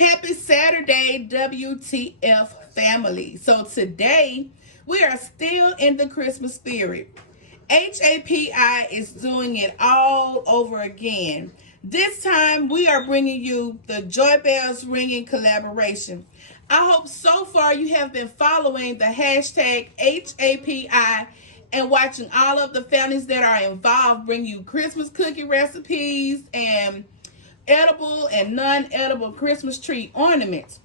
Happy Saturday, W.T.F family. So today we are still in the Christmas spirit. HAPI is doing it all over again. This time we are bringing you the Joy Bells Ringing collaboration. I hope so far you have been following the hashtag HAPI and watching all of the families that are involved bring you Christmas cookie recipes and edible and non-edible Christmas tree ornaments.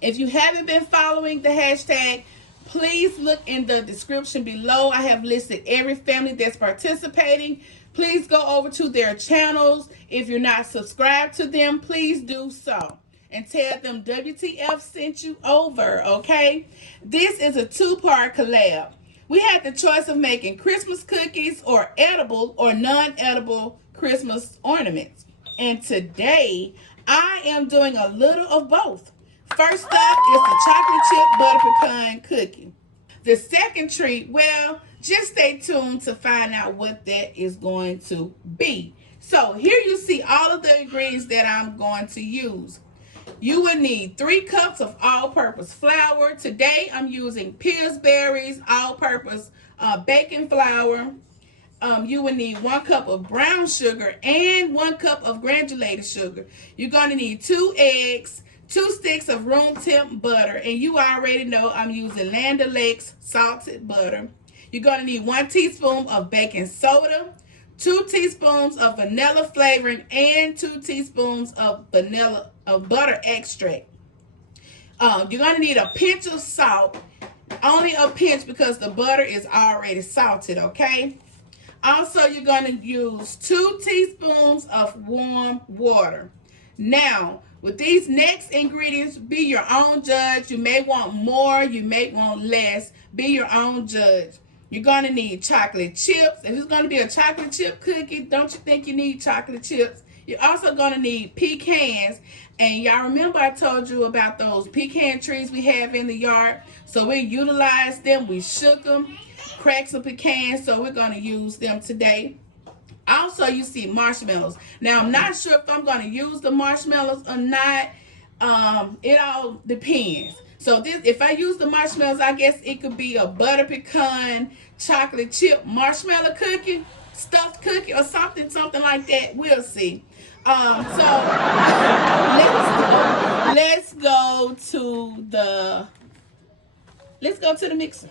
If you haven't been following the hashtag, please look in the description below. I have listed every family that's participating. Please go over to their channels. If you're not subscribed to them, please do so. And tell them WTF sent you over, okay? This is a two-part collab. We had the choice of making Christmas cookies or edible or non-edible Christmas ornaments. And today, I am doing a little of both. First up is the chocolate chip butter pecan cookie. The second treat, well, just stay tuned to find out what that is going to be. So here you see all of the ingredients that I'm going to use. You will need 3 cups of all-purpose flour. Today I'm using Pillsbury's all-purpose baking flour. You will need 1 cup of brown sugar and 1 cup of granulated sugar. You're going to need 2 eggs, 2 sticks of room temp butter, and you already know I'm using Land O'Lakes salted butter. You're going to need 1 teaspoon of baking soda, 2 teaspoons of vanilla flavoring, and 2 teaspoons of butter extract. You're going to need a pinch of salt, only a pinch because the butter is already salted, okay? Also, you're going to use 2 teaspoons of warm water. Now, with these next ingredients, be your own judge. You may want more, you may want less. Be your own judge. You're going to need chocolate chips. If it's going to be a chocolate chip cookie, don't you think you need chocolate chips? You're also going to need pecans. And y'all remember I told you about those pecan trees we have in the yard? So we utilized them. We shook them, cracked some pecans. So we're going to use them today. Also, you see marshmallows. Now, I'm not sure if I'm going to use the marshmallows or not. It all depends. So if I use the marshmallows, I guess it could be a butter pecan chocolate chip marshmallow cookie, stuffed cookie, or something like that. We'll see. So let's go to the mixer.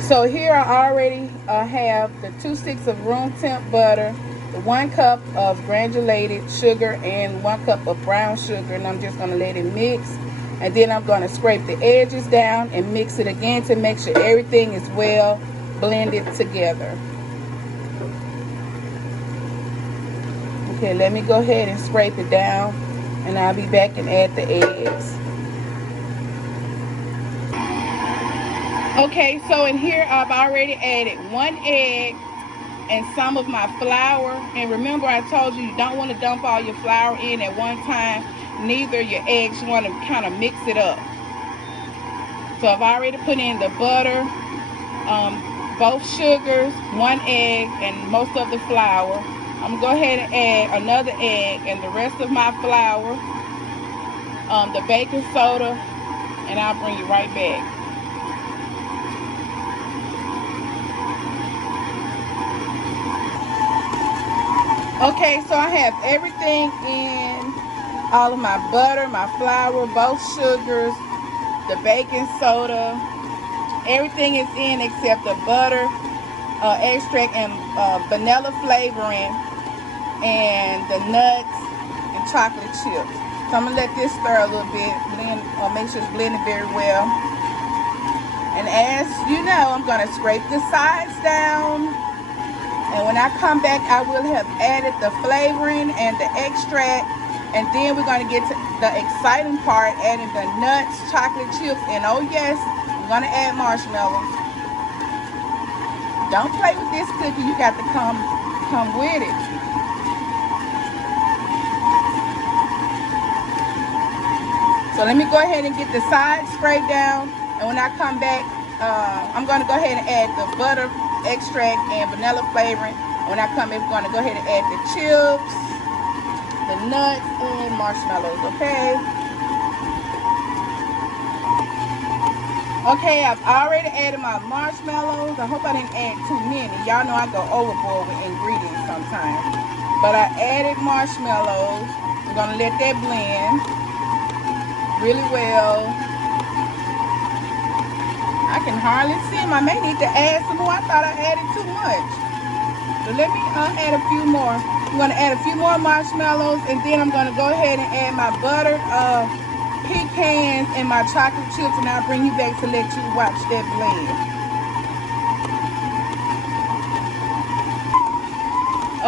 So here I already have the 2 sticks of room temp butter, the 1 cup of granulated sugar, and 1 cup of brown sugar, and I'm just going to let it mix. And then I'm going to scrape the edges down and mix it again to make sure everything is well blended together. Okay, let me go ahead and scrape it down, and I'll be back and add the eggs. Okay, so in here I've already added 1 egg and some of my flour. And remember I told you don't want to dump all your flour in at one time, neither your eggs. You want to kind of mix it up. So I've already put in the butter, both sugars, 1 egg, and most of the flour. I'm going to go ahead and add another egg and the rest of my flour, the baking soda, and I'll bring you right back. Okay, so I have everything in, all of my butter, my flour, both sugars, the baking soda. Everything is in except the butter, extract, and vanilla flavoring, and the nuts and chocolate chips. So I'm going to let this stir a little bit, blend, or make sure it's blended very well. And as you know, I'm going to scrape the sides down. And when I come back, I will have added the flavoring and the extract. And then we're going to get to the exciting part, adding the nuts, chocolate chips, and oh yes, I'm going to add marshmallows. Don't play with this cookie. You got to come with it. So let me go ahead and get the sides sprayed down. And when I come back, I'm going to go ahead and add the butter, extract, and vanilla flavoring. When I come in, we're going to go ahead and add the chips, the nuts, and marshmallows, okay? Okay, I've already added my marshmallows. I hope I didn't add too many. Y'all know I go overboard with ingredients sometimes. But I added marshmallows. I'm gonna let that blend really well. I can hardly see them. I may need to add some more. I thought I added too much. So let me add a few more. I'm gonna add a few more marshmallows, and then I'm gonna go ahead and add my buttered pecans and my chocolate chips, and I'll bring you back to let you watch that blend.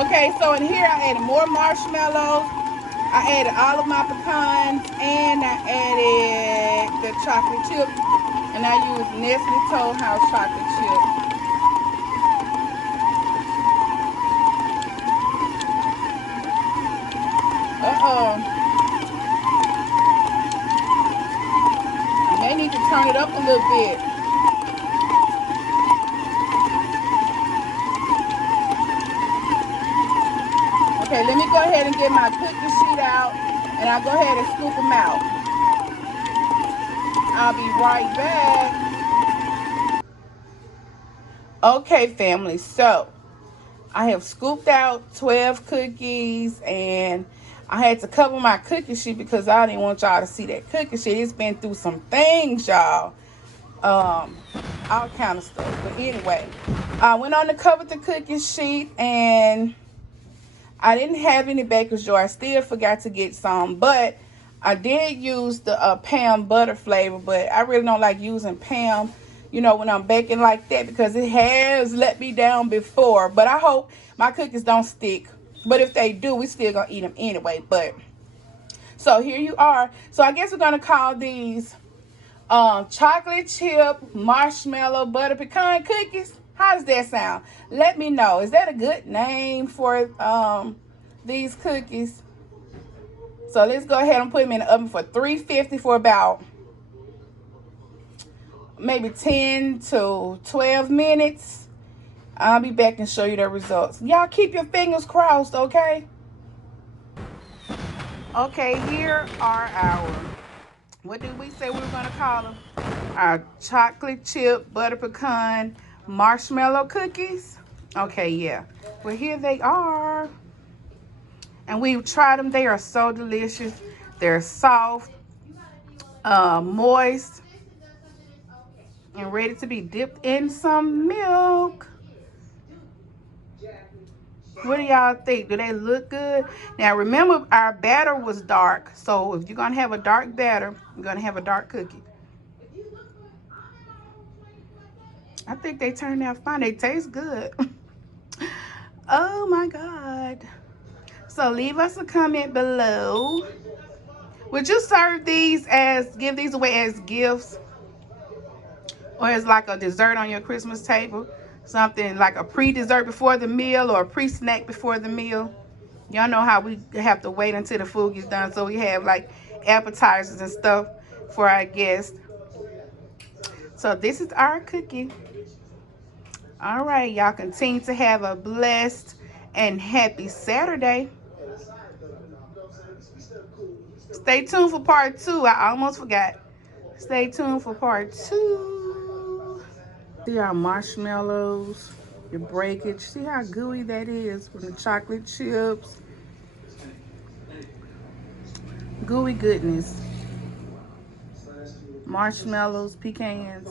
Okay, so in here I added more marshmallows. I added all of my pecans, and I added the chocolate chip, and I used Nestle Toll House chocolate chip. You may need to turn it up a little bit. Okay, let me go ahead and get my cookie sheet out, and I'll go ahead and scoop them out. I'll be right back. Okay, family, so I have scooped out 12 cookies, and I had to cover my cookie sheet because I didn't want y'all to see that cookie sheet. It's been through some things, y'all. All kind of stuff. But anyway, I went on to cover the cookie sheet, and I didn't have any baker's jar. I still forgot to get some, but I did use the Pam butter flavor, but I really don't like using Pam, you know, when I'm baking like that, because it has let me down before. But I hope my cookies don't stick. But if they do, we still gonna eat them anyway. But so here you are. So I guess we're gonna call these chocolate chip marshmallow butter pecan cookies. How does that sound? Let me know. Is that a good name for these cookies? So let's go ahead and put them in the oven for 350 for about maybe 10 to 12 minutes. I'll be back and show you the results. Y'all keep your fingers crossed, okay? Okay, here are our, what did we say we were going to call them? Our chocolate chip butter pecan marshmallow cookies. Okay, yeah. Well, here they are. And we've tried them. They are so delicious. They're soft, moist, and ready to be dipped in some milk. What do y'all think? Do they look good? Now, remember, our batter was dark. So if you're going to have a dark batter, you're going to have a dark cookie. I think they turned out fine. They taste good. Oh, my God. So leave us a comment below. Would you serve these as, give these away as gifts? Or as like a dessert on your Christmas table? Something like a pre-dessert before the meal or a pre-snack before the meal? Y'all know how we have to wait until the food gets done. So we have like appetizers and stuff for our guests. So this is our cookie. All right, y'all continue to have a blessed and happy Saturday. Stay tuned for part 2. I almost forgot. Stay tuned for part 2. See our marshmallows, the breakage. See how gooey that is from the chocolate chips. Gooey goodness. Marshmallows, pecans.